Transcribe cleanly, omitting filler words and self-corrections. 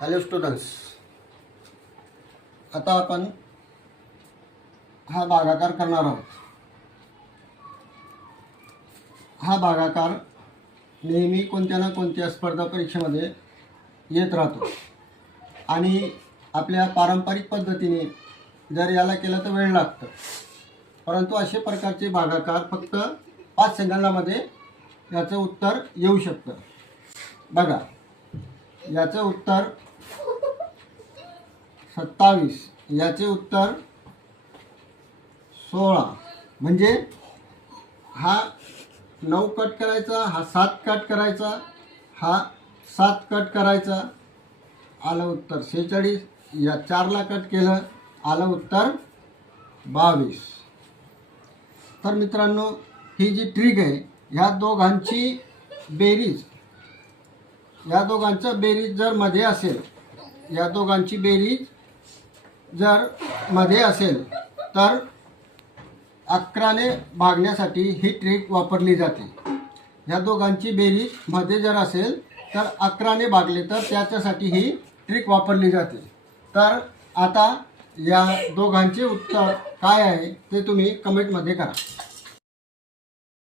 Hello students, आता आपण हा भागाकार करणार आहोत. हा भागाकार नेहमी कोणत्या ना कोणत्या स्पर्धा परीक्षेमध्ये येत राहतो आणि आपल्या पारंपरिक पद्धतीने जर याला केलं तर वेळ लागतं, परंतु असे प्रकारचे भागाकार फक्त 5 सेकंदामध्ये याचं उत्तर येऊ शकतं. बघा, याचं उत्तर 27, याचे उत्तर 16. म्हणजे हा 9 कट करायचा, हा 7 कट करायचा, हा 7 कट करायचा, आलं उत्तर 46. या 4ला कट केलं, आलं उत्तर 22. तर मित्रांनो, ही जी ट्रिक आहे, ह्या दोघांची बेरीज, या दोघांचं बेरीज जर मध्ये असेल, या दोघांची बेरीज जर मध्ये असेल तर 11ने भागण्यासाठी ही ट्रिक वापरली जाते. ह्या दोघांची बेरीज मध्ये जर असेल तर 11ने भागले तर त्याच्यासाठी ही ट्रिक वापरली जाते. तर आता या दोघांचे उत्तर काय आहे ते तुम्ही कमेंटमध्ये करा.